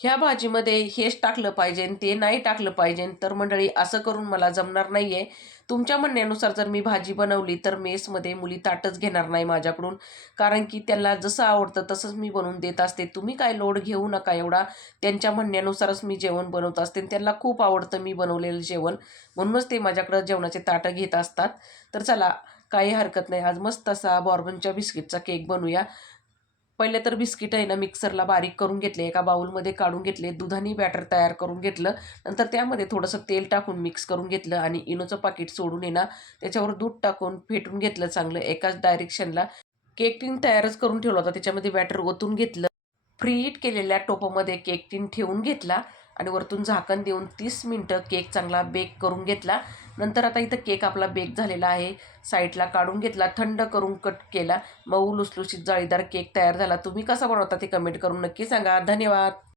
ह्या भाजीमध्ये हेच टाकलं पाहिजे ते नाही टाकलं पाहिजे, तर मंडळी असं करून मला जमणार नाही आहे. तुमच्या म्हणण्यानुसार जर मी भाजी बनवली तर मेसमध्ये मुली ताटच घेणार नाही माझ्याकडून, कारण की त्यांना जसं आवडतं तसंच मी बनवून देत असते. तुम्ही काय लोड घेऊ नका एवढा. त्यांच्या म्हणण्यानुसारच मी जेवण बनवत असते. त्यांना खूप आवडतं मी बनवलेलं जेवण, म्हणूनच ते माझ्याकडं जेवणाचे ताटं घेत असतात. तर चला, काही हरकत नाही. आज मस्त असा बॉर्बनच्या बिस्किटचा केक बनवूया. पहिले तर बिस्किट आहे ना मिक्सरला बारीक करून घेतले, एका बाउलमध्ये काढून घेतले, दुधाने बॅटर तयार करून घेतलं. नंतर त्यामध्ये थोडंसं तेल टाकून मिक्स करून घेतलं आणि इनोचं पाकीट सोडून आहे ना त्याच्यावर दूध टाकून फेटून घेतलं चांगलं एकाच डायरेक्शनला. केक टीन तयारच करून ठेवला होता, त्याच्यामध्ये बॅटर ओतून घेतलं. प्रीहीट केलेल्या टोपामध्ये केक टीन ठेवून घेतला आणि वरतून झाकण देऊन 30 मिनिटं केक चांगला बेक करून घेतला. नंतर आता इथं केक आपला बेक झालेला आहे, साईडला काढून घेतला, थंड करून कट केला. मऊ लुसलुशीत जाळीदार केक तयार झाला. तुम्ही कसा बनवता ते कमेंट करून नक्की सांगा. धन्यवाद.